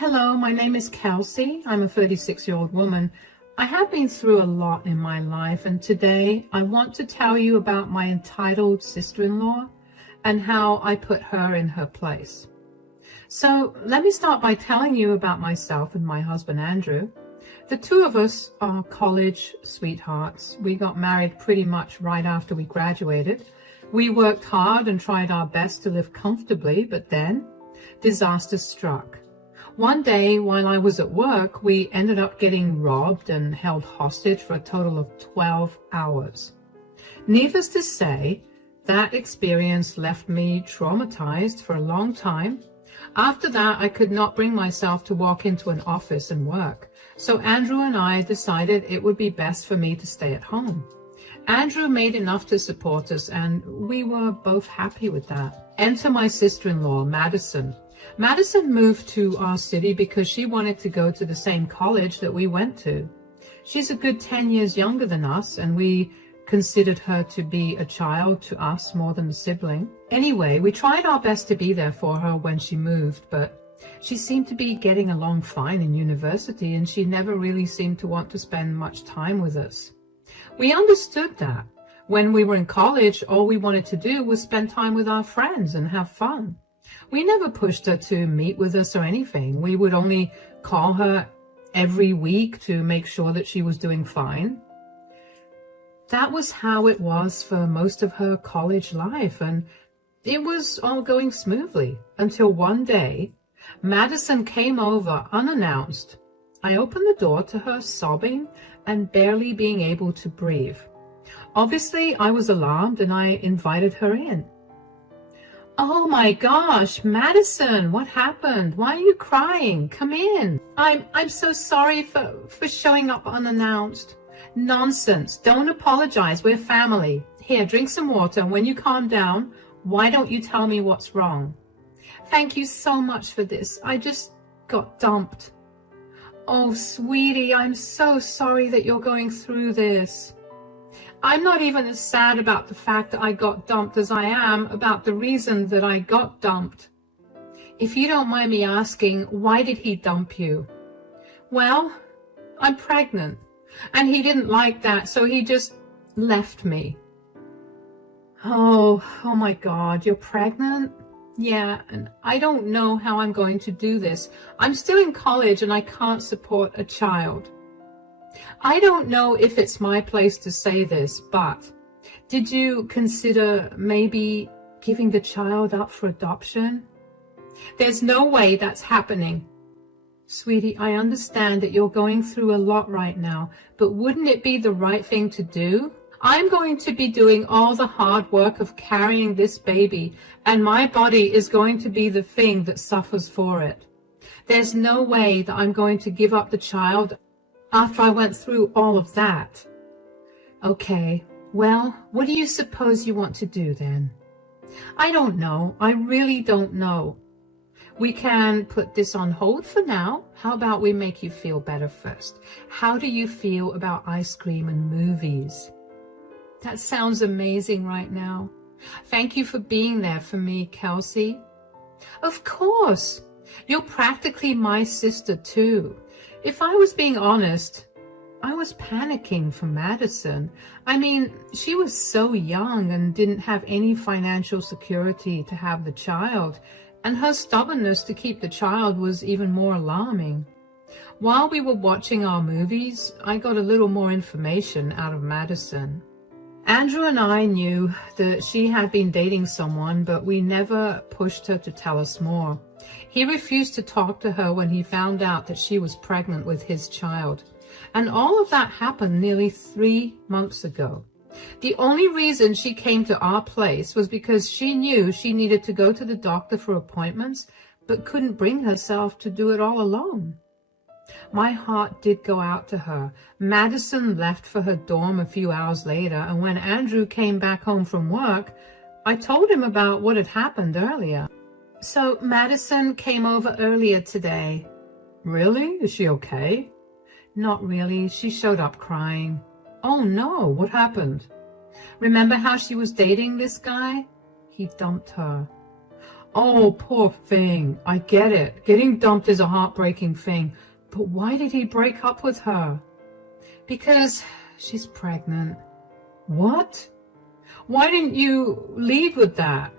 Hello, my name is Kelsey. I'm a 36-year-old woman. I have been through a lot in my life, and today I want to tell you about my entitled sister-in-law and how I put her in her place. So let me start by telling you about myself and my husband, Andrew. The two of us are college sweethearts. We got married pretty much right after we graduated. We worked hard and tried our best to live comfortably, but then disaster struck. One day while I was at work, we ended up getting robbed and held hostage for a total of 12 hours. Needless to say, that experience left me traumatized for a long time. After that, I could not bring myself to walk into an office and work. So Andrew and I decided it would be best for me to stay at home. Andrew made enough to support us, and we were both happy with that. Enter my sister-in-law, Madison. Madison moved to our city because she wanted to go to the same college that we went to. She's a good 10 years younger than us, and we considered her to be a child to us more than a sibling. Anyway, we tried our best to be there for her when she moved, but she seemed to be getting along fine in university, and she never really seemed to want to spend much time with us. We understood that. When we were in college, all we wanted to do was spend time with our friends and have fun. We never pushed her to meet with us or anything. We would only call her every week to make sure that she was doing fine. That was how it was for most of her college life, and it was all going smoothly until one day, Madison came over unannounced. I opened the door to her sobbing and barely being able to breathe. Obviously, I was alarmed and I invited her in. "Oh my gosh, Madison, what happened? Why are you crying? Come in. I'm so sorry for showing up unannounced." "Nonsense. Don't apologize. We're family. Here, drink some water. And when you calm down, why don't you tell me what's wrong?" "Thank you so much for this. I just got dumped." "Oh, sweetie, I'm so sorry that you're going through this." "I'm not even as sad about the fact that I got dumped as I am about the reason that I got dumped." "If you don't mind me asking, why did he dump you?" "Well, I'm pregnant, and he didn't like that, so he just left me." Oh my God, you're pregnant? "Yeah, and I don't know how I'm going to do this. I'm still in college and I can't support a child." I don't know if it's my place to say this, but did you consider maybe giving the child up for adoption? "There's no way that's happening." "Sweetie, I understand that you're going through a lot right now, but wouldn't it be the right thing to do? I'm going to be doing all the hard work of carrying this baby, and my body is going to be the thing that suffers for it. There's no way that I'm going to give up the child after I went through all of that." "Okay, well, what do you suppose you want to do then?" "I don't know. I really don't know. We can put this on hold for now. How about we make you feel better first? How do you feel about ice cream and movies?" "That sounds amazing right now. Thank you for being there for me, Kelsey." "Of course. You're practically my sister too." If I was being honest, I was panicking for Madison. I mean, she was so young and didn't have any financial security to have the child, and her stubbornness to keep the child was even more alarming. While we were watching our movies, I got a little more information out of Madison. Andrew and I knew that she had been dating someone, but we never pushed her to tell us more. He refused to talk to her when he found out that she was pregnant with his child. And all of that happened nearly 3 months ago. The only reason she came to our place was because she knew she needed to go to the doctor for appointments, but couldn't bring herself to do it all alone. My heart did go out to her. Madison left for her dorm a few hours later, and when Andrew came back home from work, I told him about what had happened earlier. "So Madison came over earlier today." "Really? Is she okay?" "Not really. She showed up crying." "Oh no, what happened?" "Remember how she was dating this guy? He dumped her." Oh, poor thing. I get it. Getting dumped is a heartbreaking thing. But why did he break up with her? Because she's pregnant. What? Why didn't you lead with that?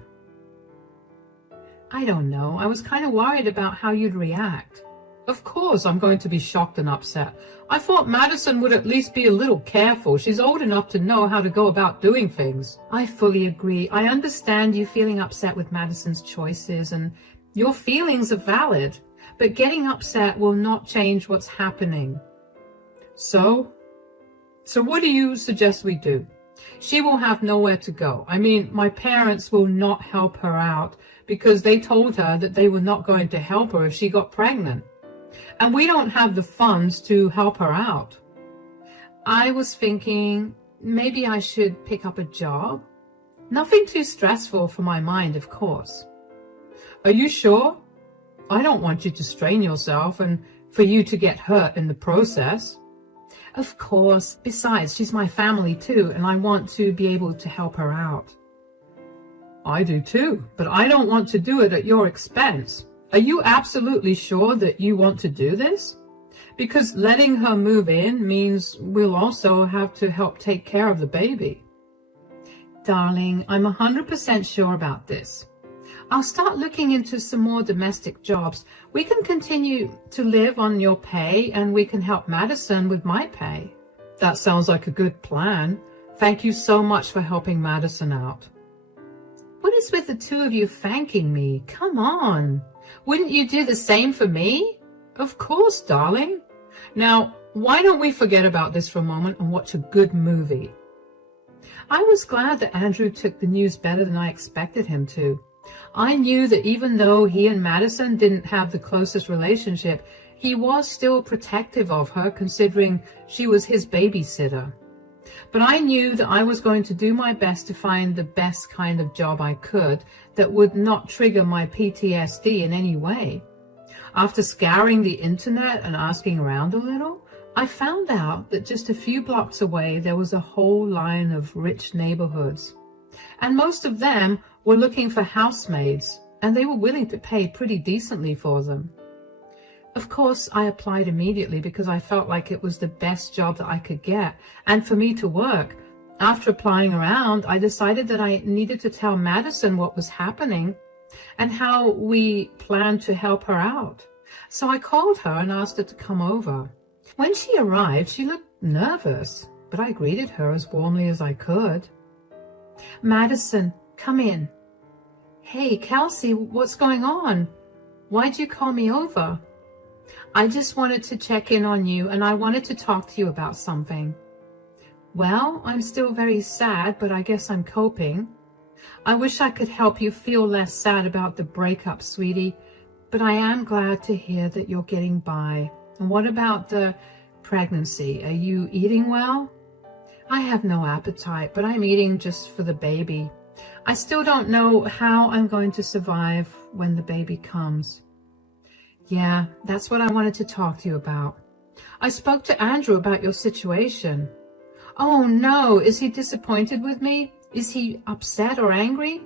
I don't know. I was kind of worried about how you'd react. Of course I'm going to be shocked and upset. I thought Madison would at least be a little careful. She's old enough to know how to go about doing things. I fully agree. I understand you feeling upset with Madison's choices, and your feelings are valid. But getting upset will not change what's happening. So what do you suggest we do? She will have nowhere to go. I mean, my parents will not help her out because they told her that they were not going to help her if she got pregnant. And we don't have the funds to help her out. I was thinking maybe I should pick up a job. Nothing too stressful for my mind, of course. Are you sure? I don't want you to strain yourself and for you to get hurt in the process. Of course. Besides, she's my family too, and I want to be able to help her out. I do too, but I don't want to do it at your expense. Are you absolutely sure that you want to do this? Because letting her move in means we'll also have to help take care of the baby. Darling, I'm 100% sure about this. I'll start looking into some more domestic jobs. We can continue to live on your pay, and we can help Madison with my pay. That sounds like a good plan. Thank you so much for helping Madison out. What is with the two of you thanking me? Come on. Wouldn't you do the same for me? Of course, darling. Now, why don't we forget about this for a moment and watch a good movie? I was glad that Andrew took the news better than I expected him to. I knew that even though he and Madison didn't have the closest relationship, he was still protective of her, considering she was his babysitter. But I knew that I was going to do my best to find the best kind of job I could that would not trigger my PTSD in any way. After scouring the internet and asking around a little, I found out that just a few blocks away there was a whole line of rich neighborhoods. And most of them were looking for housemaids, and they were willing to pay pretty decently for them. Of course, I applied immediately because I felt like it was the best job that I could get, and for me to work. After applying around, I decided that I needed to tell Madison what was happening and how we planned to help her out. So I called her and asked her to come over. When she arrived, she looked nervous, but I greeted her as warmly as I could. Madison, come in. Hey, Kelsey, what's going on? Why'd you call me over? I just wanted to check in on you, and I wanted to talk to you about something. Well, I'm still very sad, but I guess I'm coping. I wish I could help you feel less sad about the breakup, sweetie, but I am glad to hear that you're getting by. And what about the pregnancy? Are you eating well? I have no appetite, but I'm eating just for the baby. I still don't know how I'm going to survive when the baby comes. Yeah, that's what I wanted to talk to you about. I spoke to Andrew about your situation. Oh no, is he disappointed with me? Is he upset or angry?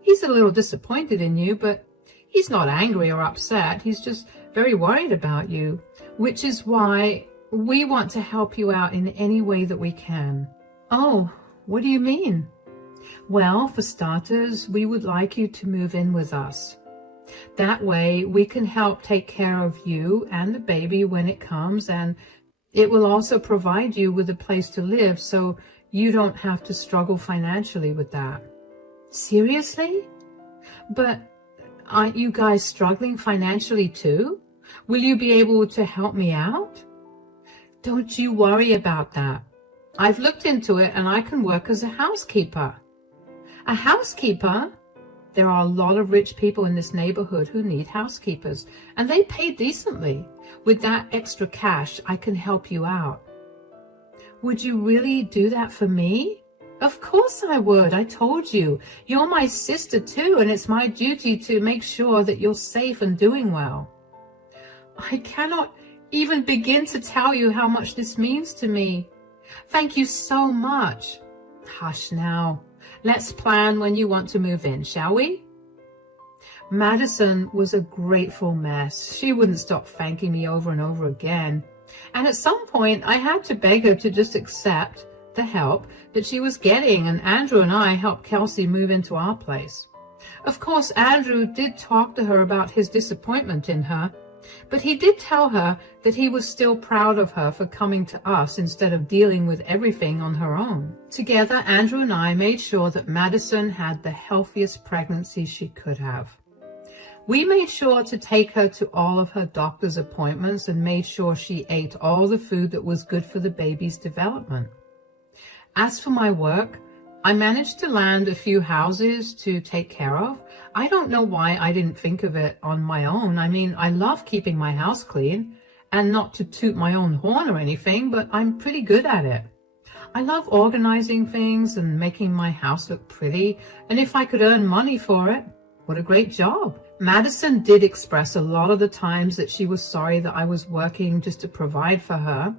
He's a little disappointed in you, but he's not angry or upset. He's just very worried about you, which is why we want to help you out in any way that we can. Oh, what do you mean? Well, for starters, we would like you to move in with us. That way, we can help take care of you and the baby when it comes, and it will also provide you with a place to live so you don't have to struggle financially with that. Seriously? But aren't you guys struggling financially too? Will you be able to help me out? Don't you worry about that. I've looked into it and I can work as a housekeeper. A housekeeper? There are a lot of rich people in this neighborhood who need housekeepers, and they pay decently. With that extra cash, I can help you out. Would you really do that for me? Of course I would. I told you. You're my sister too, and it's my duty to make sure that you're safe and doing well. I cannot even begin to tell you how much this means to me. Thank you so much. Hush now. Let's plan when you want to move in, shall we? Madison was a grateful mess. She wouldn't stop thanking me over and over again. And at some point, I had to beg her to just accept the help that she was getting, and Andrew and I helped Kelsey move into our place. Of course, Andrew did talk to her about his disappointment in her, but he did tell her that he was still proud of her for coming to us instead of dealing with everything on her own. Together, Andrew and I made sure that Madison had the healthiest pregnancy she could have. We made sure to take her to all of her doctor's appointments and made sure she ate all the food that was good for the baby's development. As for my work, I managed to land a few houses to take care of. I don't know why I didn't think of it on my own. I mean, I love keeping my house clean, and not to toot my own horn or anything, but I'm pretty good at it. I love organizing things and making my house look pretty, and if I could earn money for it, what a great job. Madison did express a lot of the times that she was sorry that I was working just to provide for her,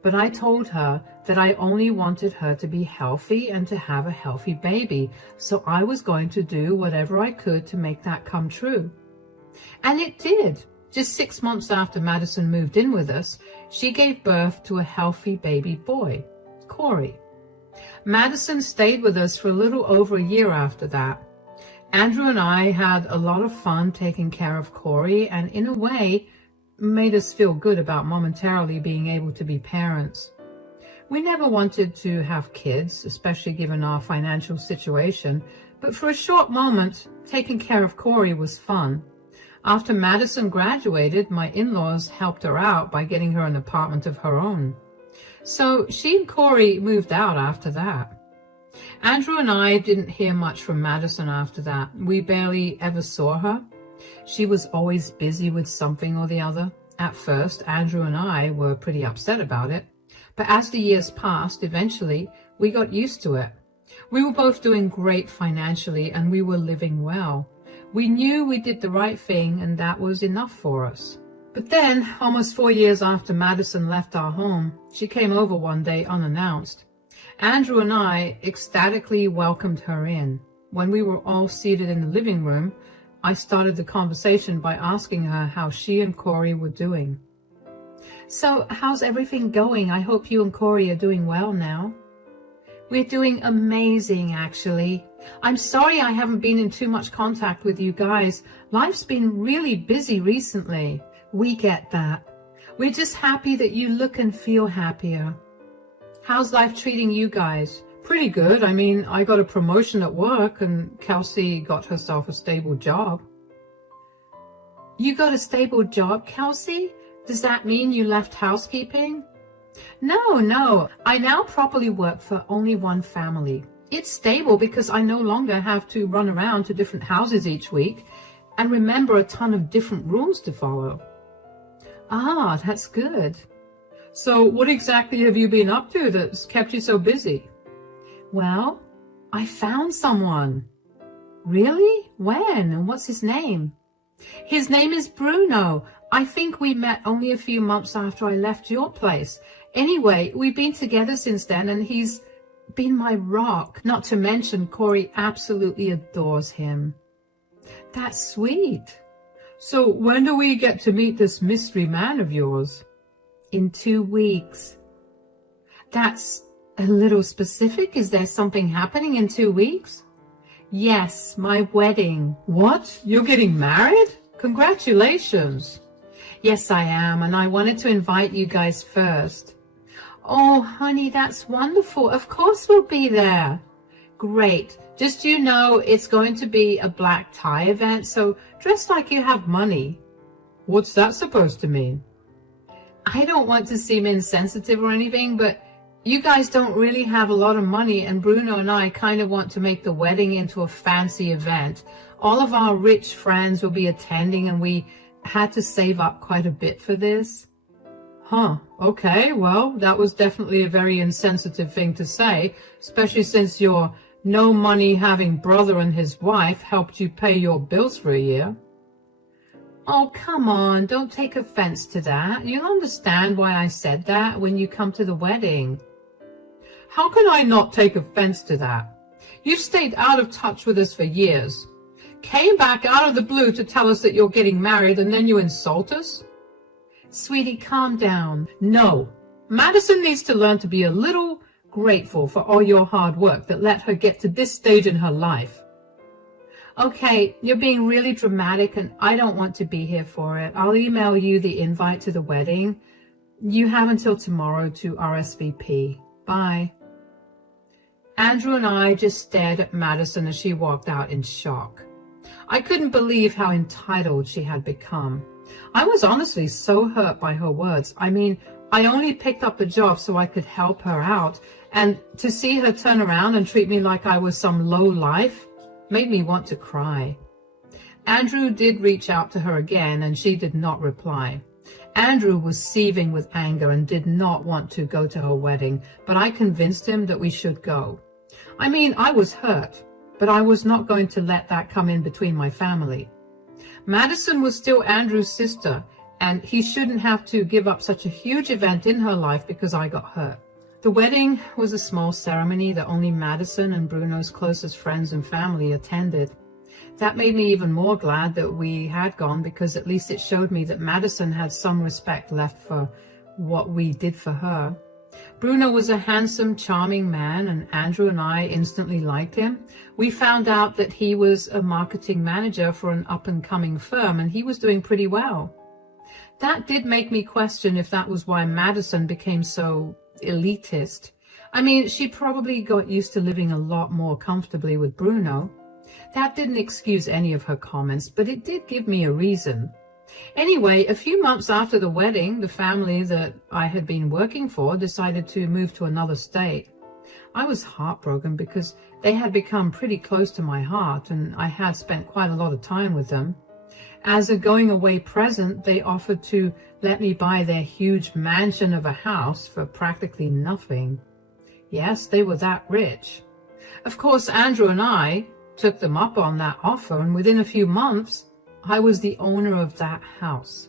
but I told her that I only wanted her to be healthy and to have a healthy baby, so I was going to do whatever I could to make that come true. And it did. Just 6 months after Madison moved in with us, she gave birth to a healthy baby boy, Corey. Madison stayed with us for a little over a year after that. Andrew and I had a lot of fun taking care of Corey, and in a way, made us feel good about momentarily being able to be parents. We never wanted to have kids, especially given our financial situation, but for a short moment, taking care of Corey was fun. After Madison graduated, my in-laws helped her out by getting her an apartment of her own. So she and Corey moved out after that. Andrew and I didn't hear much from Madison after that. We barely ever saw her. She was always busy with something or the other. At first, Andrew and I were pretty upset about it, but as the years passed, eventually, we got used to it. We were both doing great financially, and we were living well. We knew we did the right thing, and that was enough for us. But then, almost 4 years after Madison left our home, she came over one day unannounced. Andrew and I ecstatically welcomed her in. When we were all seated in the living room, I started the conversation by asking her how she and Corey were doing. So, how's everything going? I hope you and Corey are doing well now. We're doing amazing, actually. I'm sorry I haven't been in too much contact with you guys. Life's been really busy recently. We get that. We're just happy that you look and feel happier. How's life treating you guys? Pretty good. I mean, I got a promotion at work and Kelsey got herself a stable job. You got a stable job, Kelsey? Does that mean you left housekeeping? No. I now properly work for only one family. It's stable because I no longer have to run around to different houses each week and remember a ton of different rules to follow. Ah, that's good. So what exactly have you been up to that's kept you so busy? Well, I found someone. Really? When? And what's his name? His name is Bruno. I think we met only a few months after I left your place. Anyway, we've been together since then, and he's been my rock. Not to mention, Corey absolutely adores him. That's sweet. So when do we get to meet this mystery man of yours? In 2 weeks. That's a little specific. Is there something happening in 2 weeks? Yes, my wedding. What? You're getting married? Congratulations. Yes, I am, and I wanted to invite you guys first. Oh, honey, that's wonderful. Of course we'll be there. Great. Just you know, it's going to be a black tie event, so dress like you have money. What's that supposed to mean? I don't want to seem insensitive or anything, but you guys don't really have a lot of money, and Bruno and I kind of want to make the wedding into a fancy event. All of our rich friends will be attending, and we had to save up quite a bit for this. Huh, okay, well, that was definitely a very insensitive thing to say, especially since your no-money-having brother and his wife helped you pay your bills for a year. Oh, come on, don't take offense to that. You'll understand why I said that when you come to the wedding. How can I not take offense to that? You've stayed out of touch with us for years. came back out of the blue to tell us that you're getting married and then you insult us? Sweetie, calm down. No, Madison needs to learn to be a little grateful for all your hard work that let her get to this stage in her life. Okay, you're being really dramatic and I don't want to be here for it. I'll email you the invite to the wedding. You have until tomorrow to RSVP. Bye. Andrew and I just stared at Madison as she walked out in shock. I couldn't believe how entitled she had become. I was honestly so hurt by her words. I mean, I only picked up the job so I could help her out, and to see her turn around and treat me like I was some low life made me want to cry. Andrew did reach out to her again, and she did not reply. Andrew was seething with anger and did not want to go to her wedding, but I convinced him that we should go. I mean, I was hurt, but I was not going to let that come in between my family. Madison was still Andrew's sister, and he shouldn't have to give up such a huge event in her life because I got hurt. The wedding was a small ceremony that only Madison and Bruno's closest friends and family attended. That made me even more glad that we had gone, because at least it showed me that Madison had some respect left for what we did for her. Bruno was a handsome, charming man, and Andrew and I instantly liked him. We found out that he was a marketing manager for an up-and-coming firm, and he was doing pretty well. That did make me question if that was why Madison became so elitist. I mean, she probably got used to living a lot more comfortably with Bruno. That didn't excuse any of her comments, but it did give me a reason. Anyway, a few months after the wedding, the family that I had been working for decided to move to another state. I was heartbroken because they had become pretty close to my heart, and I had spent quite a lot of time with them. As a going-away present, they offered to let me buy their huge mansion of a house for practically nothing. Yes, they were that rich. Of course, Andrew and I took them up on that offer, and within a few months, I was the owner of that house.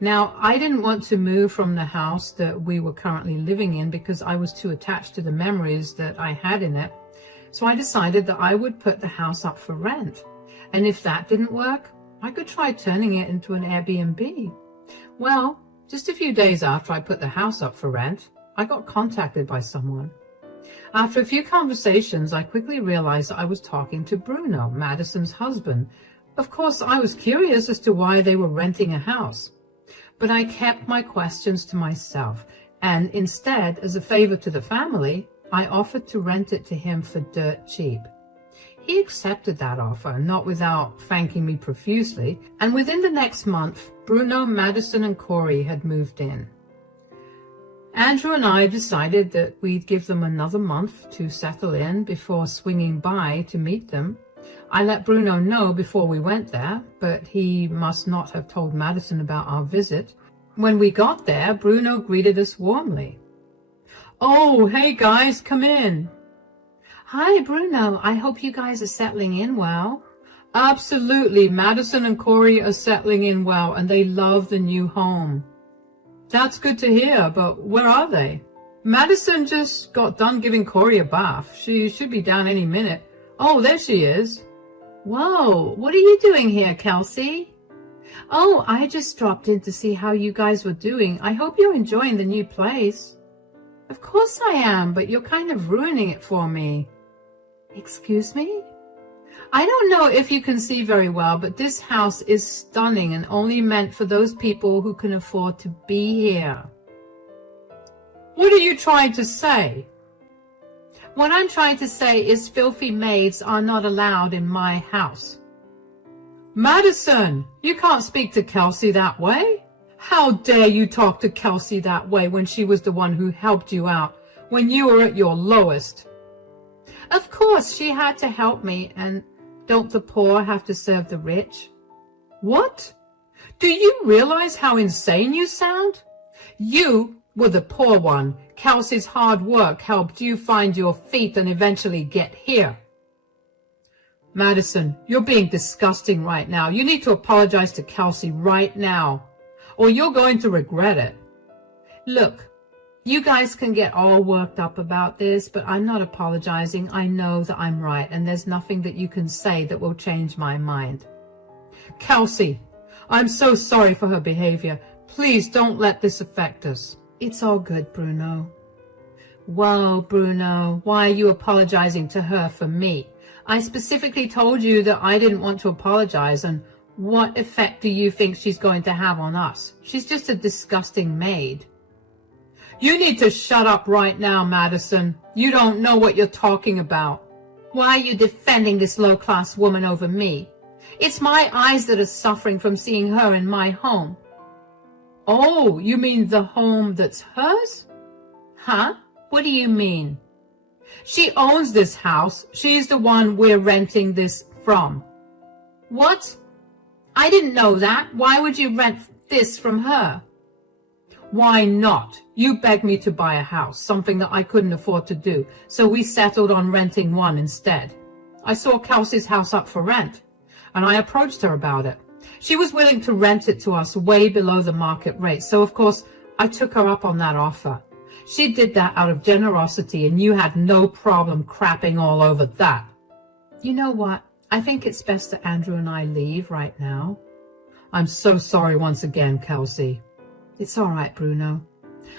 Now, I didn't want to move from the house that we were currently living in because I was too attached to the memories that I had in it. So I decided that I would put the house up for rent. And if that didn't work, I could try turning it into an Airbnb. Well, just a few days after I put the house up for rent, I got contacted by someone. After a few conversations, I quickly realized that I was talking to Bruno, Madison's husband. Of course, I was curious as to why they were renting a house. But I kept my questions to myself, and instead, as a favor to the family, I offered to rent it to him for dirt cheap. He accepted that offer, not without thanking me profusely, and within the next month, Bruno, Madison, and Corey had moved in. Andrew and I decided that we'd give them another month to settle in before swinging by to meet them. I let Bruno know before we went there, but he must not have told Madison about our visit. When we got there, Bruno greeted us warmly. "Oh, hey guys, come in." "Hi, Bruno. I hope you guys are settling in well." "Absolutely. Madison and Corey are settling in well, and they love the new home." "That's good to hear, but where are they?" "Madison just got done giving Corey a bath. She should be down any minute." "Oh, there she is." "Whoa, what are you doing here, Kelsey?" "Oh, I just dropped in to see how you guys were doing. I hope you're enjoying the new place." "Of course I am, but you're kind of ruining it for me." "Excuse me?" "I don't know if you can see very well, but this house is stunning and only meant for those people who can afford to be here." "What are you trying to say?" "What I'm trying to say is filthy maids are not allowed in my house." "Madison, you can't speak to Kelsey that way. How dare you talk to Kelsey that way when she was the one who helped you out when you were at your lowest?" "Of course, she had to help me, and don't the poor have to serve the rich?" "What? Do you realize how insane you sound? You were the poor one. Kelsey's hard work helped you find your feet and eventually get here." "Madison, you're being disgusting right now. You need to apologize to Kelsey right now, or you're going to regret it." "Look, You guys can get all worked up about this, but I'm not apologizing. I know that I'm right, and there's nothing that you can say that will change my mind. Kelsey, I'm so sorry for her behavior. Please don't let this affect us. It's all good, Bruno. Whoa, Bruno, why are you apologizing to her for me? I specifically told you that I didn't want to apologize, and what effect do you think she's going to have on us? She's just a disgusting maid. You need to shut up right now, Madison. You don't know what you're talking about. Why are you defending this low-class woman over me? It's my eyes that are suffering from seeing her in my home. Oh, you mean the home that's hers? Huh? What do you mean? She owns this house. She's the one we're renting this from. What? I didn't know that. Why would you rent this from her? Why not? You begged me to buy a house, something that I couldn't afford to do, so we settled on renting one instead. I saw Kelsey's house up for rent, and I approached her about it. She was willing to rent it to us way below the market rate, so of course I took her up on that offer. She did that out of generosity, and you had no problem crapping all over that. You know what? I think it's best that Andrew and I leave right now. I'm so sorry once again, Kelsey. It's all right, Bruno.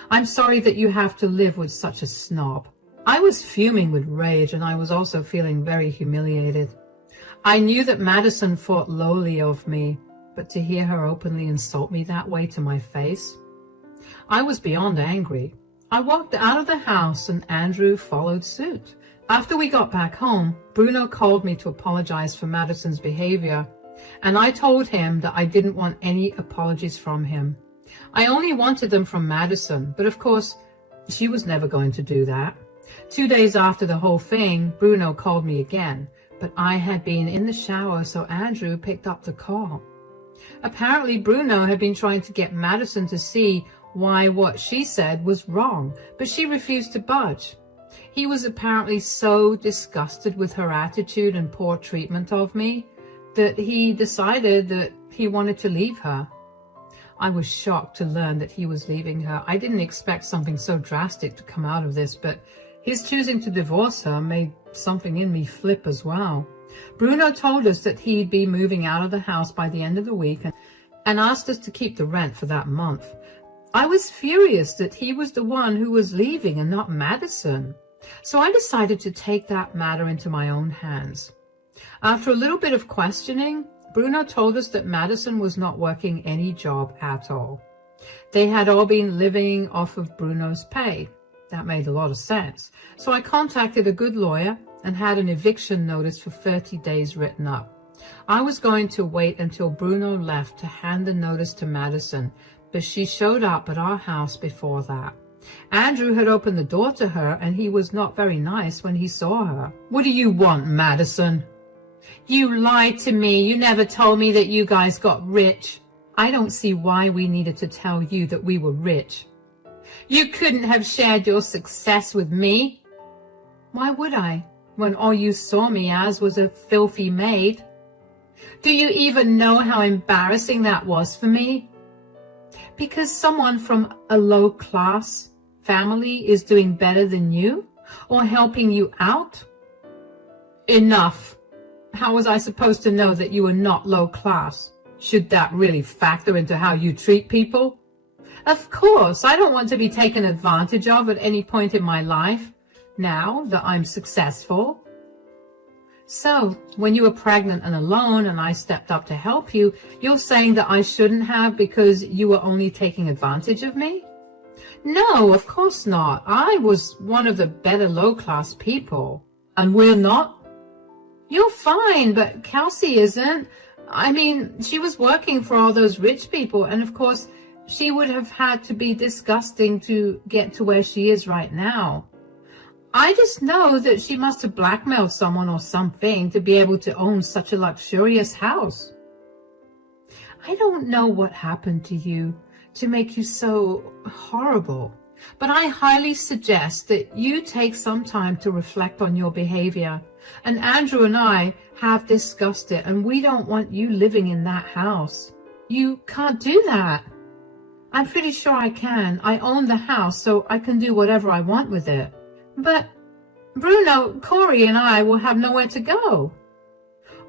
I'm sorry that you have to live with such a snob. I was fuming with rage, and I was also feeling very humiliated. I knew that Madison thought lowly of me, but to hear her openly insult me that way to my face, I was beyond angry. I walked out of the house, and Andrew followed suit. After we got back home, Bruno called me to apologize for Madison's behavior, and I told him that I didn't want any apologies from him. I only wanted them from Madison, but of course, she was never going to do that. 2 days after the whole thing, Bruno called me again, but I had been in the shower, so Andrew picked up the call. Apparently, Bruno had been trying to get Madison to see why what she said was wrong, but she refused to budge. He was apparently so disgusted with her attitude and poor treatment of me that he decided that he wanted to leave her. I was shocked to learn that he was leaving her. I didn't expect something so drastic to come out of this, but his choosing to divorce her made something in me flip as well. Bruno told us that he'd be moving out of the house by the end of the week and asked us to keep the rent for that month. I was furious that he was the one who was leaving and not Madison. So I decided to take that matter into my own hands. After a little bit of questioning, Bruno told us that Madison was not working any job at all. They had all been living off of Bruno's pay. That made a lot of sense. So I contacted a good lawyer and had an eviction notice for 30 days written up. I was going to wait until Bruno left to hand the notice to Madison, but she showed up at our house before that. Andrew had opened the door to her, and he was not very nice when he saw her. What do you want, Madison? You lied to me. You never told me that you guys got rich. I don't see why we needed to tell you that we were rich. You couldn't have shared your success with me. Why would I, when all you saw me as was a filthy maid? Do you even know how embarrassing that was for me? Because someone from a low-class family is doing better than you or helping you out? Enough. How was I supposed to know that you were not low-class? Should that really factor into how you treat people? Of course, I don't want to be taken advantage of at any point in my life, now that I'm successful. So, when you were pregnant and alone and I stepped up to help you, you're saying that I shouldn't have because you were only taking advantage of me? No, of course not. I was one of the better low-class people. And we're not? You're fine, but Kelsey isn't. I mean, she was working for all those rich people, and of course, she would have had to be disgusting to get to where she is right now. I just know that she must have blackmailed someone or something to be able to own such a luxurious house. I don't know what happened to you to make you so horrible, but I highly suggest that you take some time to reflect on your behavior. And Andrew and I have discussed it, and we don't want you living in that house. You can't do that. I'm pretty sure I can. I own the house, so I can do whatever I want with it. But Bruno, Corey, and I will have nowhere to go.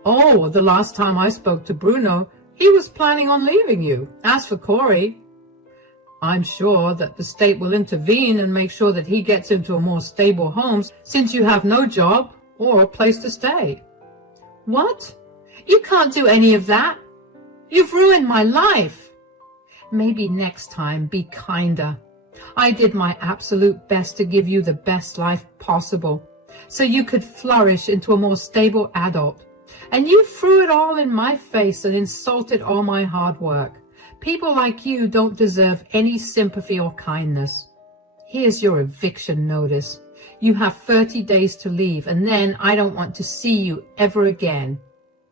Oh, the last time I spoke to Bruno, he was planning on leaving you. As for Corey, I'm sure that the state will intervene and make sure that he gets into a more stable home since you have no job or a place to stay. What? You can't do any of that. You've ruined my life. Maybe next time be kinder. I did my absolute best to give you the best life possible so you could flourish into a more stable adult. And you threw it all in my face and insulted all my hard work. People like you don't deserve any sympathy or kindness. Here's your eviction notice. You have 30 days to leave, and then I don't want to see you ever again.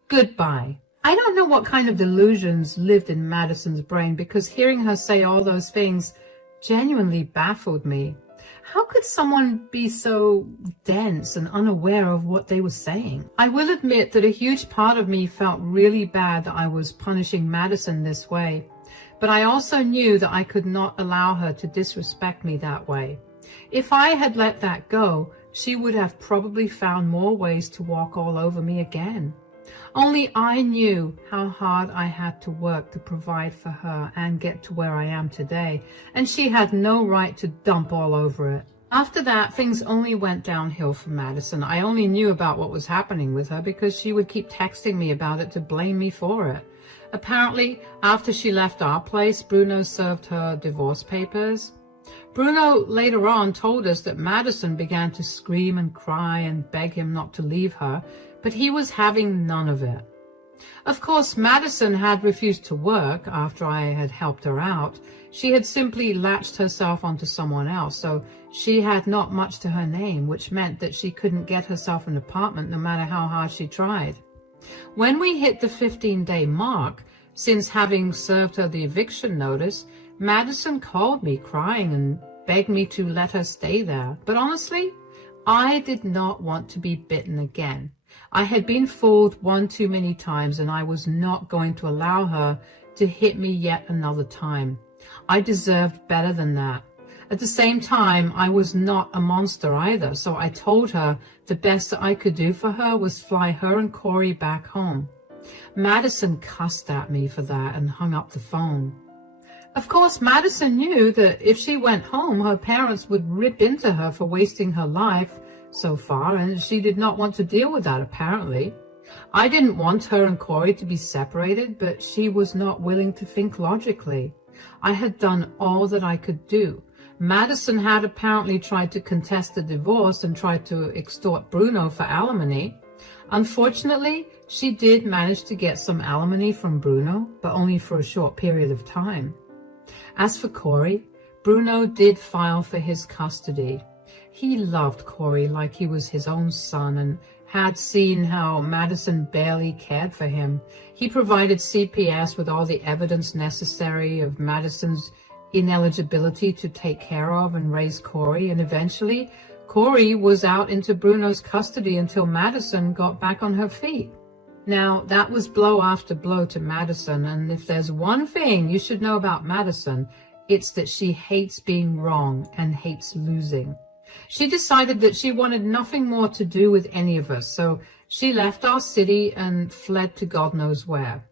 Goodbye. I don't know what kind of delusions lived in Madison's brain, because hearing her say all those things genuinely baffled me. How could someone be so dense and unaware of what they were saying? I will admit that a huge part of me felt really bad that I was punishing Madison this way, but I also knew that I could not allow her to disrespect me that way. If I had let that go, she would have probably found more ways to walk all over me again. Only I knew how hard I had to work to provide for her and get to where I am today, and she had no right to dump all over it. After that, things only went downhill for Madison. I only knew about what was happening with her because she would keep texting me about it to blame me for it. Apparently, after she left our place, Bruno served her divorce papers. Bruno later on told us that Madison began to scream and cry and beg him not to leave her, but he was having none of it. Of course, Madison had refused to work after I had helped her out. She had simply latched herself onto someone else, so she had not much to her name, which meant that she couldn't get herself an apartment no matter how hard she tried. When we hit the 15-day mark, since having served her the eviction notice, Madison called me crying and begged me to let her stay there. But honestly, I did not want to be bitten again. I had been fooled one too many times, and I was not going to allow her to hit me yet another time. I deserved better than that. At the same time, I was not a monster either, so I told her the best that I could do for her was fly her and Corey back home. Madison cussed at me for that and hung up the phone. Of course, Madison knew that if she went home, her parents would rip into her for wasting her life so far, and she did not want to deal with that, apparently. I didn't want her and Corey to be separated, but she was not willing to think logically. I had done all that I could do. Madison had apparently tried to contest the divorce and tried to extort Bruno for alimony. Unfortunately, she did manage to get some alimony from Bruno, but only for a short period of time. As for Corey, Bruno did file for his custody. He loved Corey like he was his own son and had seen how Madison barely cared for him. He provided CPS with all the evidence necessary of Madison's ineligibility to take care of and raise Corey, and eventually Corey was out into Bruno's custody until Madison got back on her feet. Now, that was blow after blow to Madison, and if there's one thing you should know about Madison, it's that she hates being wrong and hates losing. She decided that she wanted nothing more to do with any of us, so she left our city and fled to God knows where.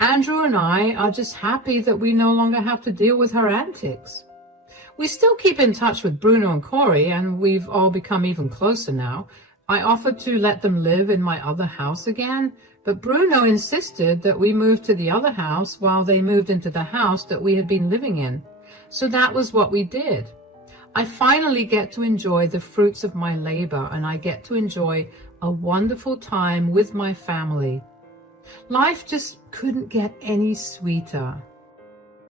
Andrew and I are just happy that we no longer have to deal with her antics. We still keep in touch with Bruno and Corey, and we've all become even closer now. I offered to let them live in my other house again, but Bruno insisted that we move to the other house while they moved into the house that we had been living in. So that was what we did. I finally get to enjoy the fruits of my labor, and I get to enjoy a wonderful time with my family. Life just couldn't get any sweeter.